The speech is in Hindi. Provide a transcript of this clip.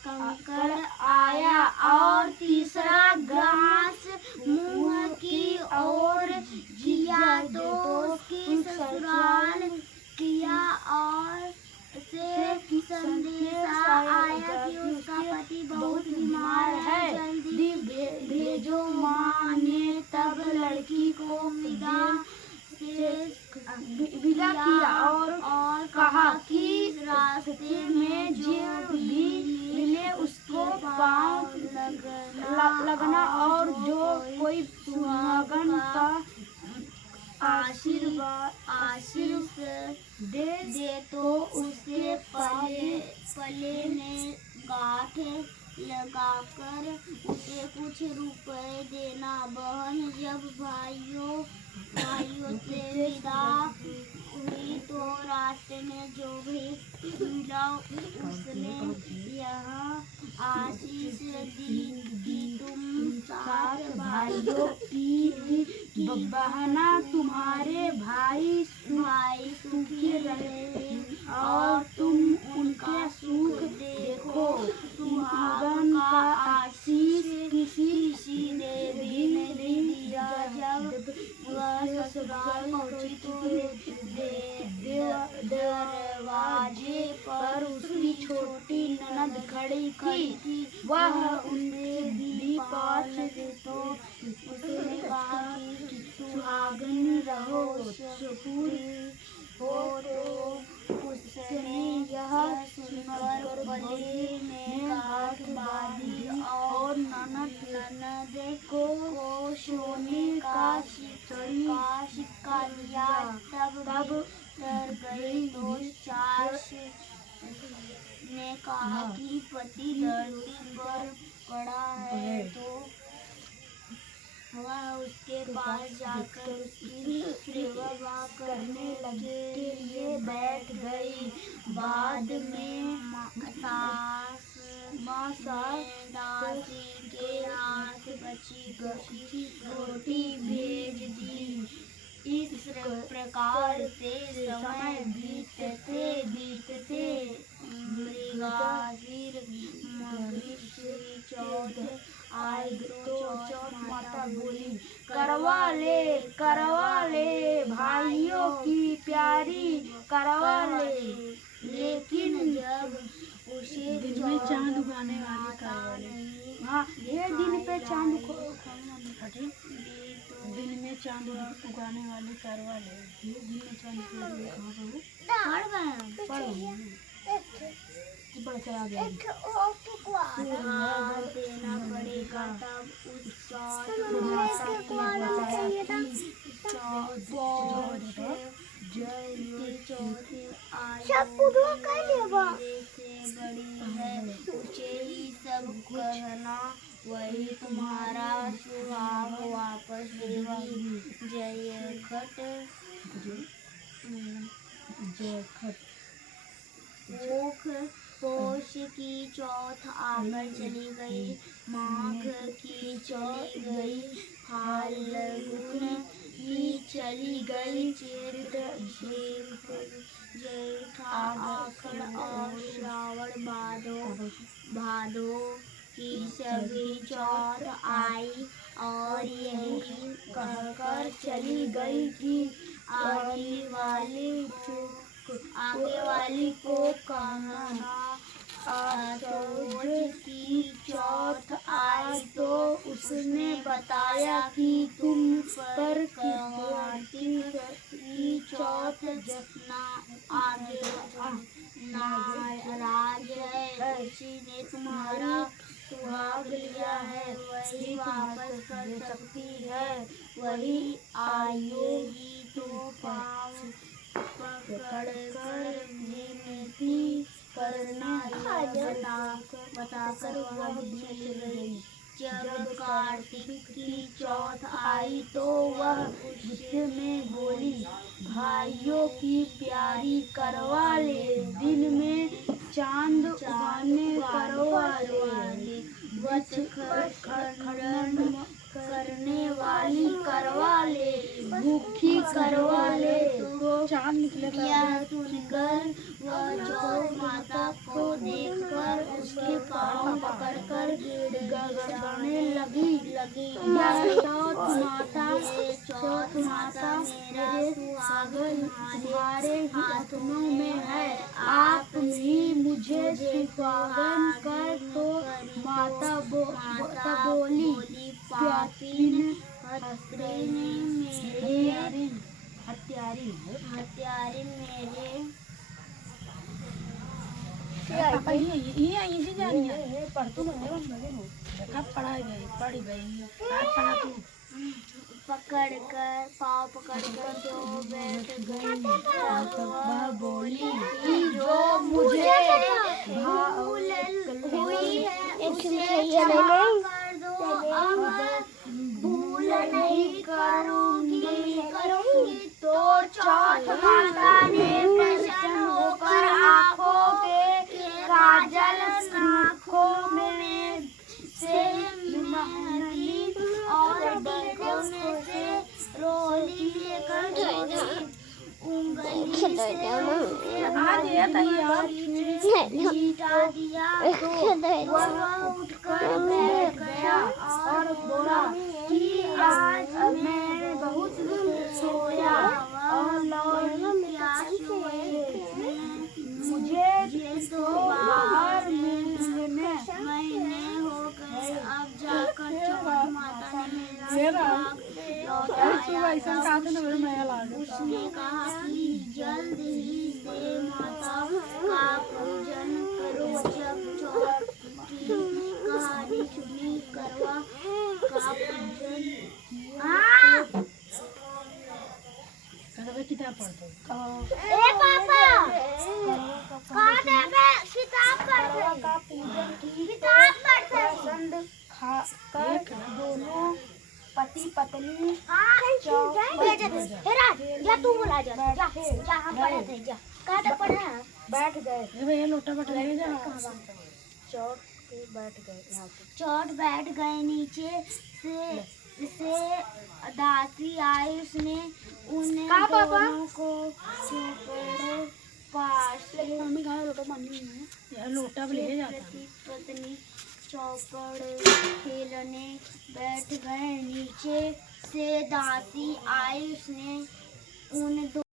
कंकड़ आया और तीसरा घास मुंह की ओर किया तो उसकी ससुराल किया और से संदेशा आया कि उसका पति बहुत बीमार है, जल्दी भेजो। माँ ने तब लड़की को विदा किया और कहा कि रास्ते में जो भी मिले उसको पाँव लगना और जो कोई सुहागन का आशीर्वाद दे तो उसके पले में गांठ लगाकर उसे कुछ रुपए देना। बहन जब भाइयों से विदा हुई तो रास्ते में जो भी मिला उसने यह आशीष दी कि तुम 7 भाइयों की बहना तुम्हारे भाई सुखी रहे और तुम उनका सुख देखो। सुहागन का आशीष किसी ने भी नहीं दिया। जब वह ससुराल पहुंची तो दरवाजे पर उसकी छोटी ननद खड़ी थी। वह उनसे भी पास तो उसने कहा कि सुहागन रहो ससुर हो। तो उसने यह सुनकर गले में गांठ बांधी और ननद को सोने का सिक्का दिया। तब डर गई तो सास ने कहा कि पति धरती पर पड़ा है तो वह उसके पास जाकर उसकी सेवा करने के लिए बैठ गई। बाद में दासी के हाथ बची रोटी भेज दी। इस प्रकार से समय बीतते मृगशिर चौथ आई तो चौथ माता बोली करवा ले भाइयों की प्यारी करवा ले। लेकिन जब उसे दिन में चांद उगाने वाली करवा ले। हाँ, ये दिन पे चांद को दिन में चांद उगाने वाली करवा ले। दिन में चांद देना पड़ेगा। तब उस उसे ही सब कहना वही तुम्हारा सुहाग वापस देगी। जय खट पोष की चौथ आकर चली गई, माघ की चली गई, फाल्गुन की चली गई, चैत जेठ आषाढ़ और श्रावण भादो की सभी चौथ आई और यही कहकर चली गई कि आगे वाली को कहना। असोज की चौथ आई तो उसने बताया कि तुम पर की चौथ नाराज है, उसी ने तुम्हारा सुहाग लिया है, वही वापस कर सकती है। वही आएगी तो पाँव पकड़कर विनती करना बताकर वह चली गई। जब कार्तिक की चौथ आई तो वह गुस्से में बोली भाइयों की प्यारी करवा ले, दिन में चांद उगाने करवा ले, वृक्ष खनन करने वाली करवा ले, भूखी करवा ले तो चांद निकले। यह सुनकर वह चौथ माता को देखकर उसके पाँव पकड़कर गड़गड़ाने लगी। यह चौथ माता मेरे सुहागन तुम्हारे हाथों में है, आप ही मुझे सुहागन कर। तो माता बोली, पापीन हत्यारी मेरे पाँव पकड़कर जो बैठ गई। वह बोली, जो मुझे भूल हुई है उसे क्षमा कर दो। अब भूल नहीं करूंगी। तो चौथ माता ने प्रसन्न होकर आँखों के काजल आँखों में से मेहंदी और डंकों में से रोली लेकर उंगली से छीटा दिया। तो वह उठकर बैठ गया और बोला कि आज मैंने बहुत सोया और क्या सोए, मुझे तो बाहर महीने हो गए। अब जाकर चौथ माता ने मेरा उसने कहा कि जल्द ही से माता का पूजन करो। जब चौथ की कहानी सुनी, करवा का पूजन किताब पढ़ते। पापा किताब पसंद खाकर दोनों पति पत्नी तू बोला जा बैठ गए। लोटा चौथ बैठ गए। नीचे से दासी आई। उसने उन दोनों को पास पत्नी चौपड़ खेलने बैठ गए। नीचे से दासी आई। उसने उन